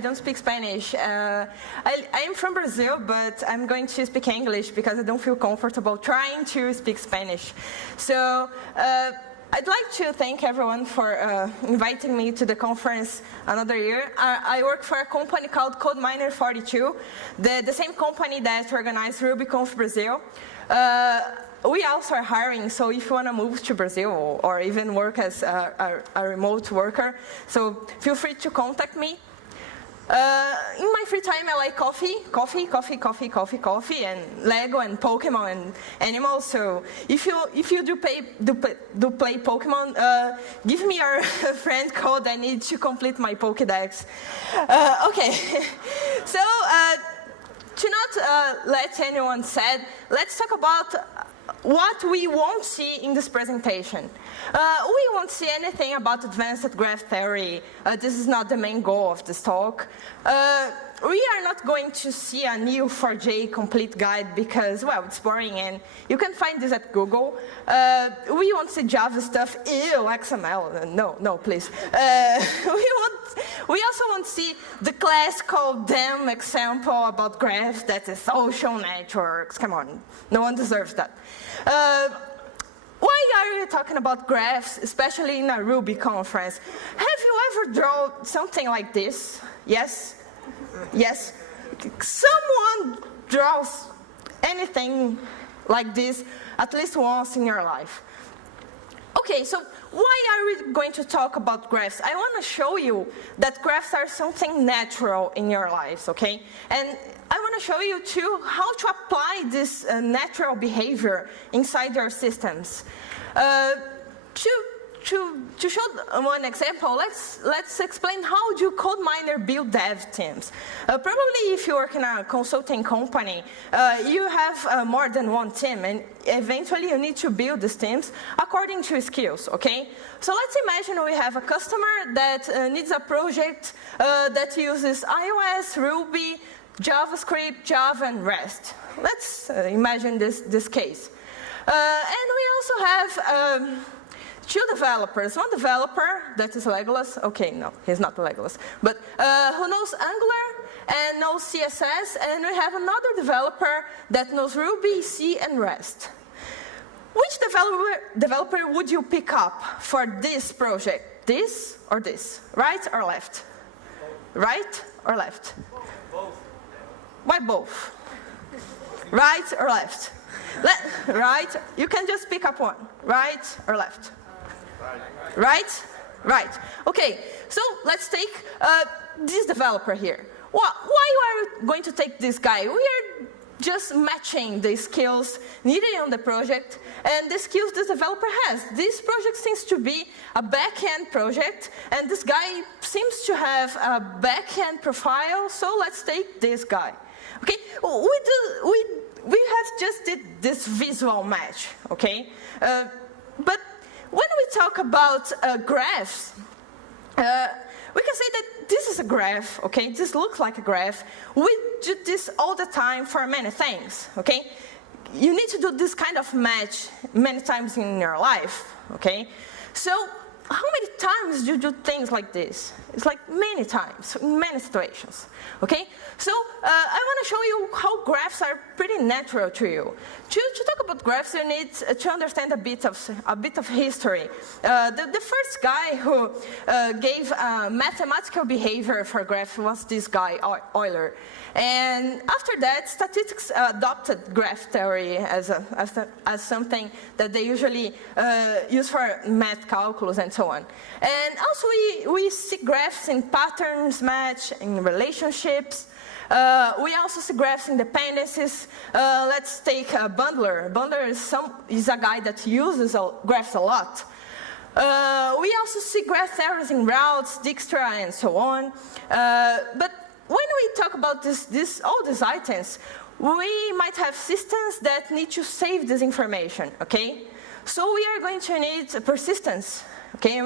don't speak Spanish. I am from Brazil, but I'm going to speak English because I don't feel comfortable trying to speak Spanish. So I'd like to thank everyone for inviting me to the conference another year. I work for a company called Neo4j, the same company that organized RubyConf Brazil. We also are hiring, so if you want to move to Brazil or even work as a remote worker, so feel free to contact me. In my free time, I like coffee, and Lego and Pokemon and animals. So if you do play Pokemon, give me your friend code. I need to complete my Pokédex. Okay, so to not let anyone sad, let's talk about what we won't see in this presentation. We won't see anything about advanced graph theory. This is not the main goal of this talk. We are not going to see a Neo4j complete guide because, well, it's boring and you can find this at Google. We won't see Java stuff, ew, XML, no, please. We also won't see the classical damn example about graphs that is social networks. Come on, no one deserves that. Why are you talking about graphs, especially in a Ruby conference? Have you ever drawn something like this? Yes? Yes? Someone draws anything like this at least once in your life. Okay, so why are we going to talk about graphs? I want to show you that graphs are something natural in your lives, okay? And I want to show you too how to apply this natural behavior inside your systems. To show one example, let's explain how do CodeMiner build dev teams. Probably if you work in a consulting company, you have more than one team, and eventually you need to build these teams according to skills, okay? So let's imagine we have a customer that needs a project that uses iOS, Ruby, JavaScript, Java, and REST. Let's imagine this case. And we also have two developers. One developer that is Legolas. Okay, no, he's not Legolas. But who knows Angular and knows CSS. And we have another developer that knows Ruby, C, and REST. Which developer would you pick up for this project? This or this? Right or left? Right or left? Both. Why both? Right or left? Right. You can just pick up one. Right or left? Right? Right. Okay, so let's take this developer here. Why are we going to take this guy? We are just matching the skills needed on the project and the skills this developer has. This project seems to be a back-end project, and this guy seems to have a back-end profile, so let's take this guy. Okay, we have just did this visual match, okay? But when we talk about graphs, we can say that this is a graph, okay? This looks like a graph. We do this all the time for many things, okay? You need to do this kind of match many times in your life, okay? So how many times do you do things like this? It's like many times, in many situations, okay? So I want to show you how graphs are pretty natural to you. To talk about graphs, you need to understand a bit of history. The first guy who gave mathematical behavior for graphs was this guy, Euler. And after that, statistics adopted graph theory as something that they usually use for math calculus and so on. And also we see graphs in patterns match, in relationships. We also see graphs in dependencies. Let's take Bundler. Bundler is a guy that uses graphs a lot. We also see graph theories in routes, Dijkstra, and so on. But when we talk about all these items, we might have systems that need to save this information, okay? So we are going to need persistence Okay,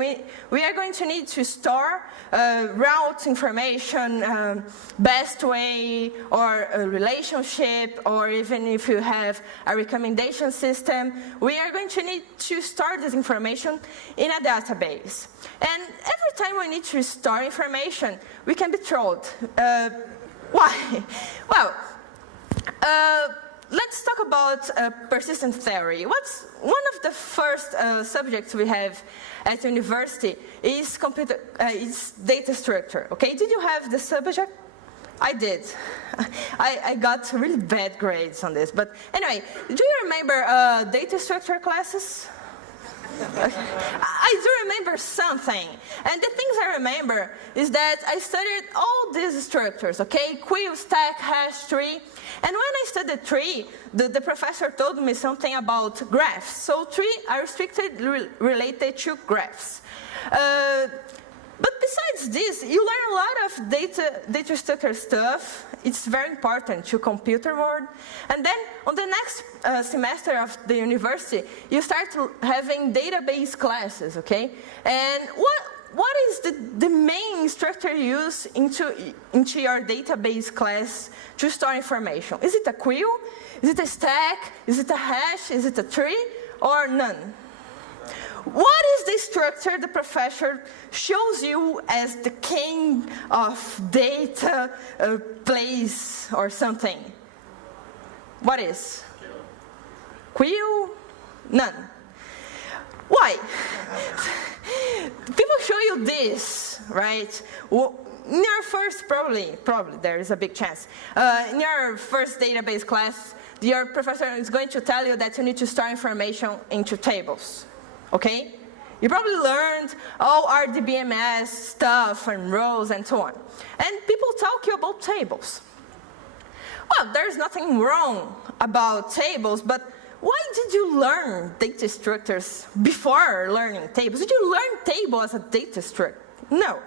we are going to need to store route information, best way, or a relationship, or even if you have a recommendation system, we are going to need to store this information in a database. And every time we need to store information, we can be trolled. Why? Well, let's talk about persistent theory. What's one of the first subjects we have at university is data structure. Okay, did you have the subject? I did. I got really bad grades on this. But anyway, do you remember data structure classes? I do remember something, and the things I remember is that I studied all these structures, okay, queue, stack, hash, tree, and when I studied tree, the professor told me something about graphs, so tree are restricted related to graphs. But besides this, you learn a lot of data structure stuff. It's very important to computer world. And then on the next semester of the university, you start having database classes, okay? And what is the main structure you use into your database class to store information? Is it a queue? Is it a stack? Is it a hash? Is it a tree? Or none? What is the structure the professor shows you as the king of data place or something? What is? Queue? None. Why? People show you this, right? In your first, probably there is a big chance. In your first database class, your professor is going to tell you that you need to store information into tables. Okay? You probably learned all RDBMS stuff and rows and so on. And people talk you about tables. Well, there's nothing wrong about tables, but why did you learn data structures before learning tables? Did you learn table as a data structure? No.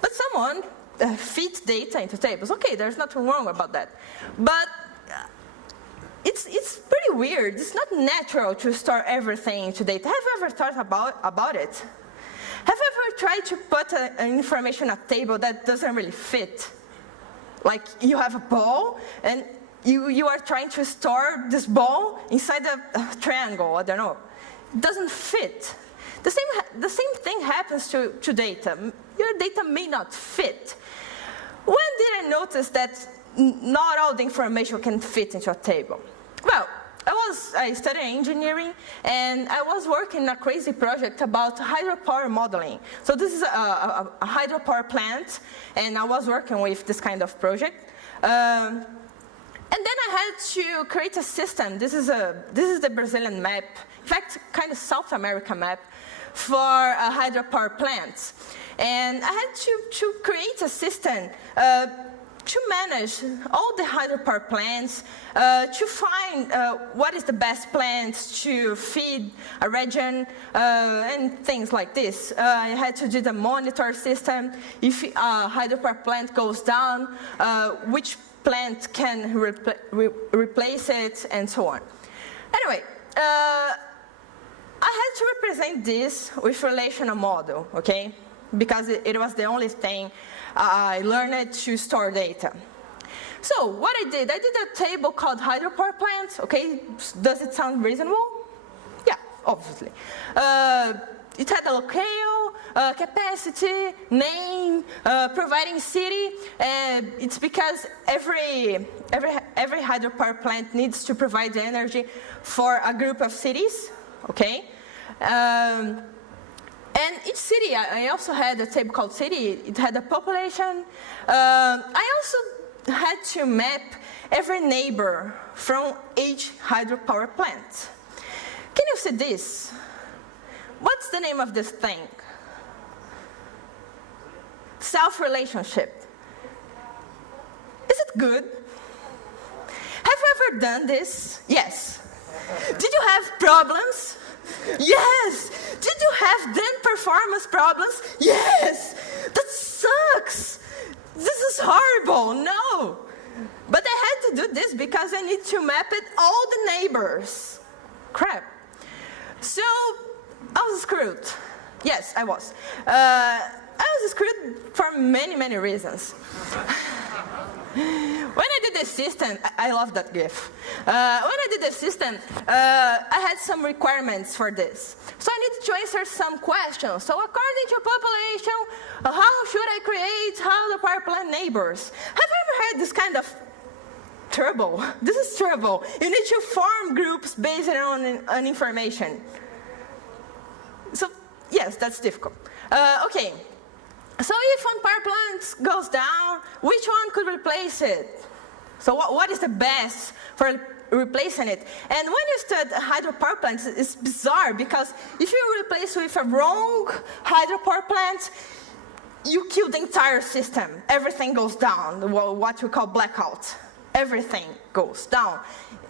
But someone fits data into tables. Okay, there's nothing wrong about that. But it's pretty weird. It's not natural to store everything into data. Have you ever thought about it? Have you ever tried to put information on a table that doesn't really fit? Like you have a ball and you are trying to store this ball inside a triangle, I don't know. It doesn't fit. The same thing happens to data. Your data may not fit. When did I notice that not all the information can fit into a table? Well, I studied engineering, and I was working on a crazy project about hydropower modeling. So this is a hydropower plant, and I was working with this kind of project. And then I had to create a system. This is the Brazilian map, in fact, kind of South America map for a hydropower plant. And I had to create a system to manage all the hydropower plants, to find what is the best plants to feed a region, and things like this. I had to do the monitor system. If a hydropower plant goes down, which plant can replace it, and so on. Anyway, I had to represent this with relational model, okay? Because it was the only thing I learned to store data. So what I did a table called hydropower plants, okay? Does it sound reasonable? Yeah, obviously. It had a locale, capacity, name, providing city. It's because every hydropower plant needs to provide energy for a group of cities, okay? And each city, I also had a table called city. It had a population. I also had to map every neighbor from each hydropower plant. Can you see this? What's the name of this thing? Self-relationship. Is it good? Have you ever done this? Yes. Did you have problems? Yes! Did you have then performance problems? Yes! That sucks! This is horrible! No! But I had to do this because I need to map it all the neighbors. Crap. So I was screwed. Yes, I was. I was screwed for many, many reasons. When I did the system, I love that GIF. When I did the system, I had some requirements for this. So I needed to answer some questions. So according to population, how should I create how the power plant neighbors? Have you ever had this kind of trouble? This is trouble. You need to form groups based on information. So yes, that's difficult. Okay. So if one power plant goes down, which one could replace it? So what is the best for replacing it? And when you study hydropower plants, it's bizarre because if you replace with a wrong hydropower plant, you kill the entire system. Everything goes down, what we call blackout. Everything goes down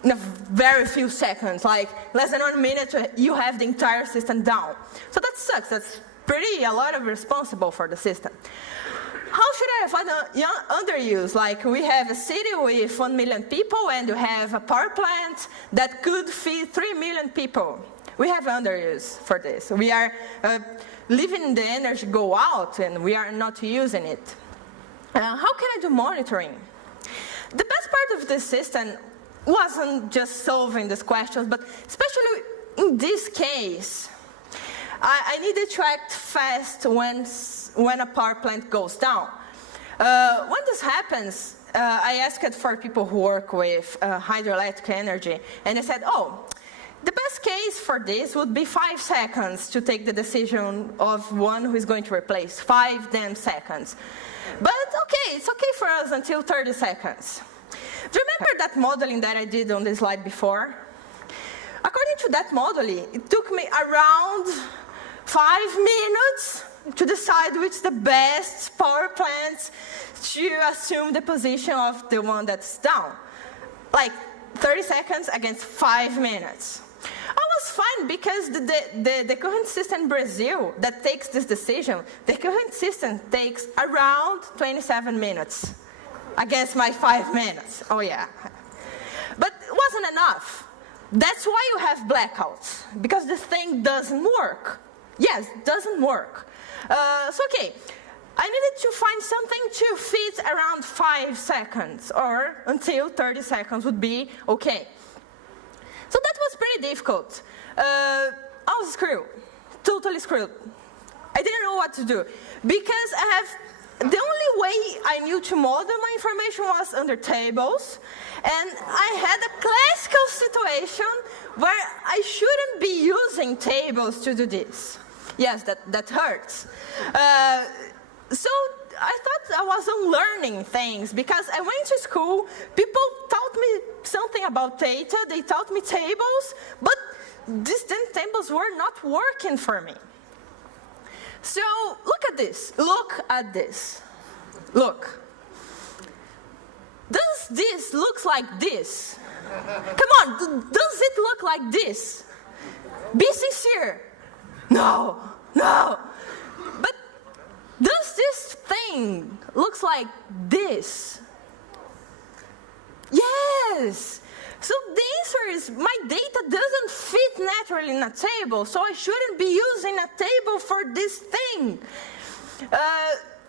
in a very few seconds, like less than 1 minute, you have the entire system down. So that sucks. That's a lot of responsible for the system. How should I find underuse? Like we have a city with 1 million people and you have a power plant that could feed 3 million people. We have underuse for this. We are leaving the energy go out and we are not using it. How can I do monitoring? The best part of this system wasn't just solving these questions, but especially in this case, I needed to act fast when a power plant goes down. When this happens, I asked for people who work with hydroelectric energy, and they said, oh, the best case for this would be 5 seconds to take the decision of one who is going to replace, 5 damn seconds. But okay, it's okay for us until 30 seconds. Do you remember that modeling that I did on the slide before? According to that modeling, it took me around 5 minutes to decide which the best power plants to assume the position of the one that's down. Like 30 seconds against 5 minutes. I was fine because the current system in Brazil that takes this decision, the current system takes around 27 minutes against my 5 minutes. Oh yeah. But it wasn't enough. That's why you have blackouts, because the thing doesn't work. Yes, it doesn't work. So okay, I needed to find something to fit around 5 seconds, or until 30 seconds would be okay. So that was pretty difficult. I was screwed, totally screwed. I didn't know what to do, because the only way I knew to model my information was under tables, and I had a classical situation where I shouldn't be using tables to do this. Yes, that hurts. So I thought I wasn't learning things because I went to school, people taught me something about data, they taught me tables, but these tables were not working for me. So look at this, look at this, look. Does this look like this? Come on, does it look like this? Be sincere. No, no. But does this thing look like this? Yes. So the answer is my data doesn't fit naturally in a table, so I shouldn't be using a table for this thing.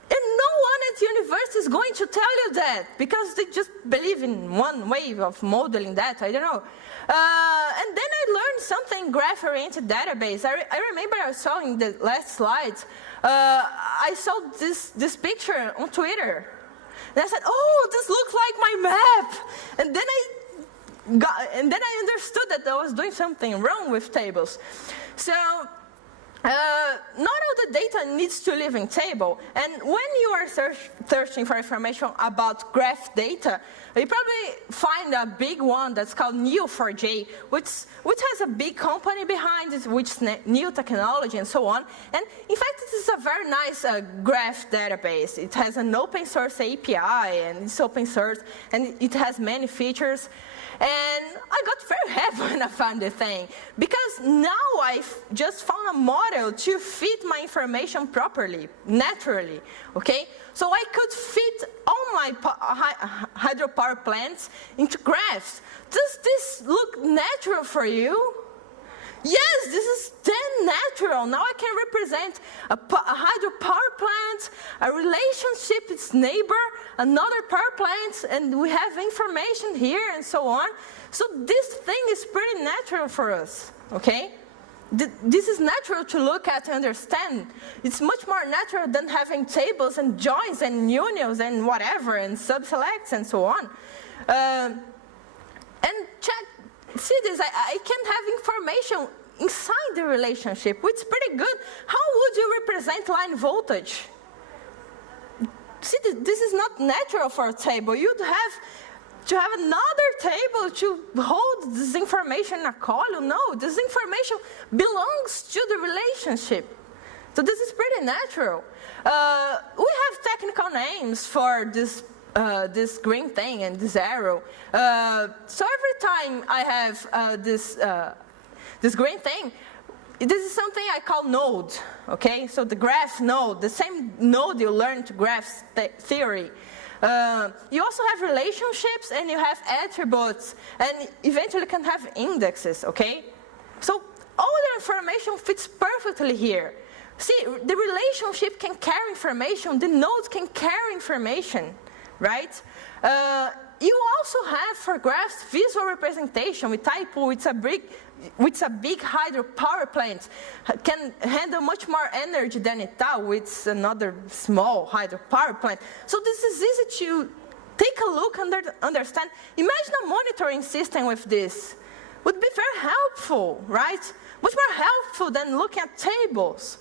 And no one at the university is going to tell you that, because they just believe in one way of modeling that, I don't know. And then I learned something graph-oriented database. I remember I saw in the last slides, I saw this picture on Twitter. And I said, oh, this looks like my map. And then I understood that I was doing something wrong with tables. So not all the data needs to live in table. And when you are searching for information about graph data, you probably find a big one that's called Neo4j, which has a big company behind it, which is new technology and so on. And in fact, this is a very nice graph database. It has an open source API, and it's open source, and it has many features. And I got very happy when I found the thing, because now I've just found a model to fit my information properly, naturally, okay? So I could fit all my hydropower plants into graphs. Does this look natural for you? yes, this is then natural. Now I can represent a hydropower plant, a relationship, its neighbor, another power plant, and we have information here and so on. So this thing is pretty natural for us, okay? This is natural to look at and understand. It's much more natural than having tables and joins and unions and whatever, and subselects and so on. And check, see this, I can have information inside the relationship, which is pretty good. How would you represent line voltage? See, this is not natural for a table. You'd have to have another table to hold this information in a column. No, this information belongs to the relationship. So this is pretty natural. We have technical names for this this green thing and this arrow. So every time I have this green thing, this is something I call node, okay? So the graph node, the same node you learn to graph theory. You also have relationships and you have attributes and eventually can have indexes, okay? So all the information fits perfectly here. See, the relationship can carry information, the nodes can carry information, right? You also have for graphs visual representation with typo, it's a big hydropower plant, can handle much more energy than Itaú, with another small hydropower plant. So this is easy to take a look and understand. Imagine a monitoring system with this. Would be very helpful, right? Much more helpful than looking at tables.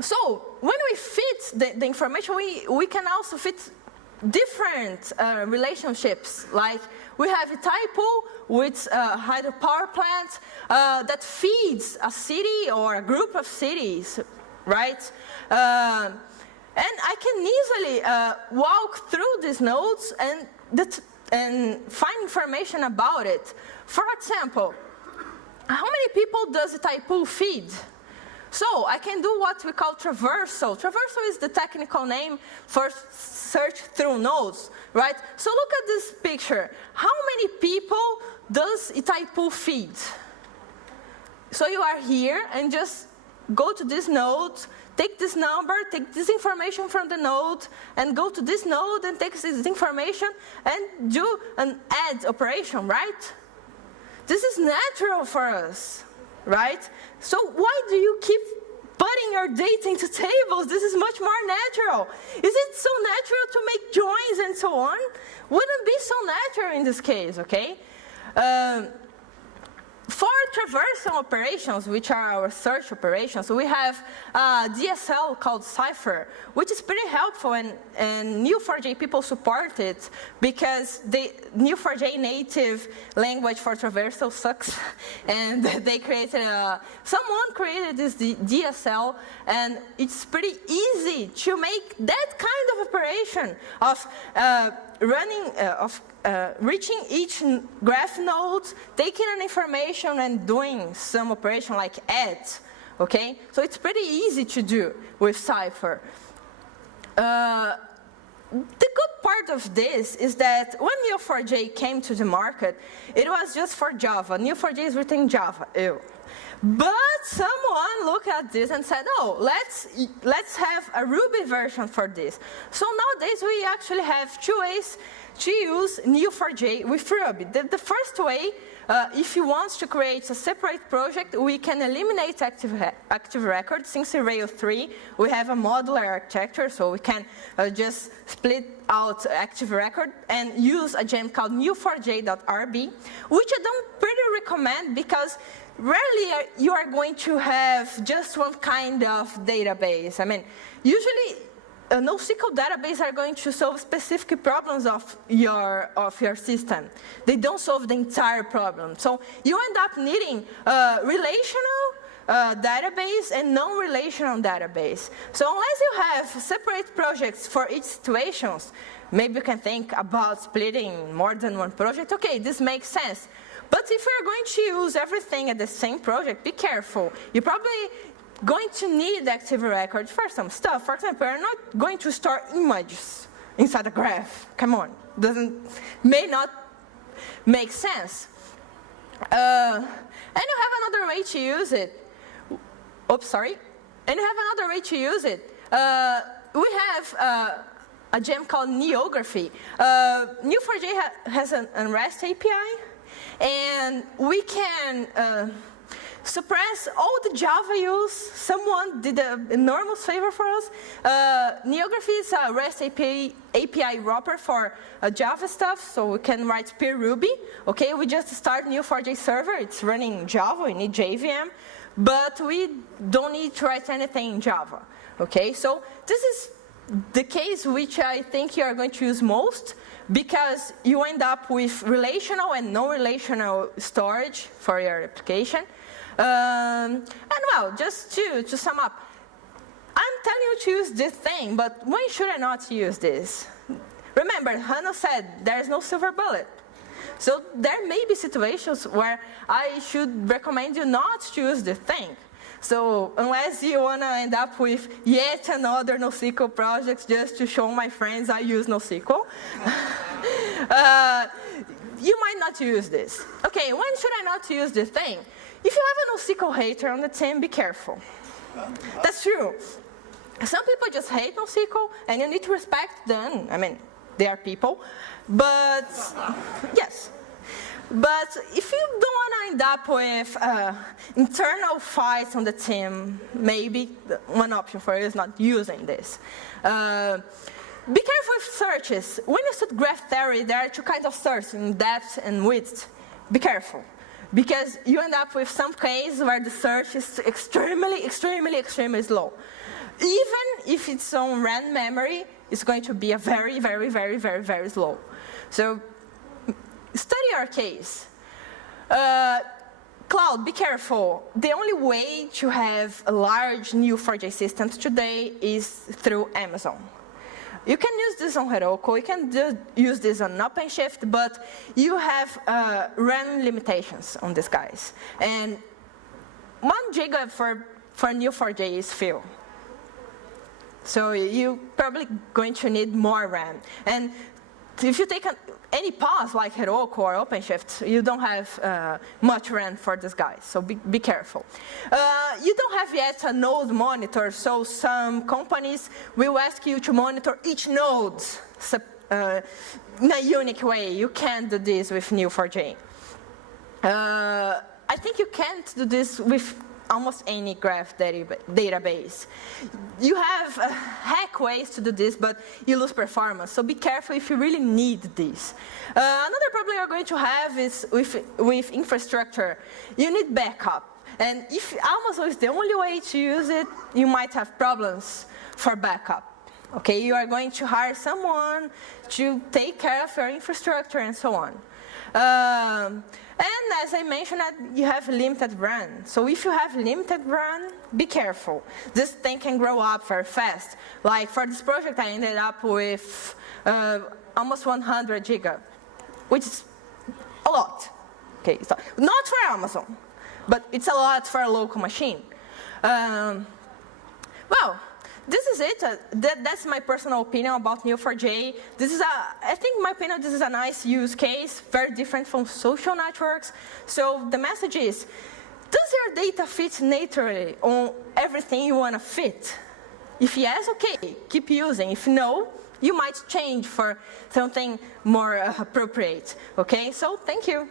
So when we fit the information, we can also fit different relationships. Like we have a typo with a hydropower plant that feeds a city or a group of cities, right? And I can easily walk through these nodes and find information about it. For example, how many people does a typo feed? So I can do what we call traversal. Traversal is the technical name for search through nodes, right? So look at this picture. How many people does Itaipu feed? So you are here and just go to this node, take this number, take this information from the node, and go to this node and take this information and do an add operation, right? This is natural for us, right? So why do you keep putting your data into tables? This is much more natural. Is it so natural to make joins and so on? Wouldn't be so natural in this case, okay? For traversal operations, which are our search operations, we have a DSL called Cypher, which is pretty helpful, and Neo4j people support it because the Neo4j native language for traversal sucks, and they created someone created this DSL, and it's pretty easy to make that kind of operation of reaching each graph node, taking an information and doing some operation like add, okay? So it's pretty easy to do with Cypher. The good part of this is that when Neo4j came to the market, it was just for Java. Neo4j is written in Java, ew. But someone looked at this and said, oh, let's have a Ruby version for this. So nowadays we actually have two ways to use Neo4j with Ruby. The first way, if you want to create a separate project, we can eliminate active record. Since in Rails 3, we have a modular architecture, so we can just split out active record and use a gem called neo4j.rb, which I don't pretty recommend because rarely you are going to have just one kind of database. I mean, usually NoSQL database are going to solve specific problems of your system. They don't solve the entire problem. So you end up needing relational database and non-relational database. So unless you have separate projects for each situations, maybe you can think about splitting more than one project. Okay, this makes sense. But if you're going to use everything at the same project, be careful. You're probably going to need active record for some stuff. For example, you're not going to store images inside a graph. Come on, may not make sense. And you have another way to use it. Oops, sorry. And you have another way to use it. We have a gem called Neography. Neo4j has an REST API, and we can suppress all the Java use. Someone did an enormous favor for us. Neography is a REST API wrapper for Java stuff, so we can write pure Ruby. Okay, we just start Neo4j server. It's running Java. We need JVM, but we don't need to write anything in Java. Okay, so this is the case which I think you are going to use most, because you end up with relational and non-relational storage for your application. And well, just to sum up, I'm telling you to use this thing, but when should I not use this? Remember, Hannah said there's no silver bullet. So there may be situations where I should recommend you not to use this thing. So unless you want to end up with yet another NoSQL project just to show my friends I use NoSQL, you might not use this. Okay, when should I not use this thing? If you have a NoSQL hater on the team, be careful. That's true. Some people just hate NoSQL, and you need to respect them. I mean, they are people. But, yes. But if you don't want to end up with internal fights on the team, maybe one option for you is not using this. Be careful with searches. When you study graph theory, there are two kinds of searches, depth and width. Be careful, because you end up with some case where the search is extremely slow. Even if it's on random memory, it's going to be a very slow. So study your case. Cloud, be careful. The only way to have a large Neo4j systems today is through Amazon. You can use this on Heroku, you can use this on OpenShift, but you have random limitations on these guys. And 1 giga for Neo4j is few. So you're probably going to need more RAM. And if you take any path like Heroku or OpenShift, you don't have much RAM for these guys, so be careful. You don't have yet a node monitor, so some companies will ask you to monitor each node in a unique way. You can't do this with Neo4j. I think you can't do this with almost any graph database. You have hack ways to do this, but you lose performance. So be careful if you really need this. Another problem you're going to have is with infrastructure. You need backup. And if Amazon is the only way to use it, you might have problems for backup. Okay, you are going to hire someone to take care of your infrastructure and so on. And as I mentioned, you have limited run. So if you have limited run, be careful. This thing can grow up very fast. Like for this project, I ended up with almost 100 giga, which is a lot. Okay, so not for Amazon, but it's a lot for a local machine. Well, this is it. That's my personal opinion about Neo4j. This is I think, in my opinion, this is a nice use case, very different from social networks. So the message is, does your data fit naturally on everything you want to fit? If yes, okay, keep using. If no, you might change for something more appropriate. Okay, so thank you.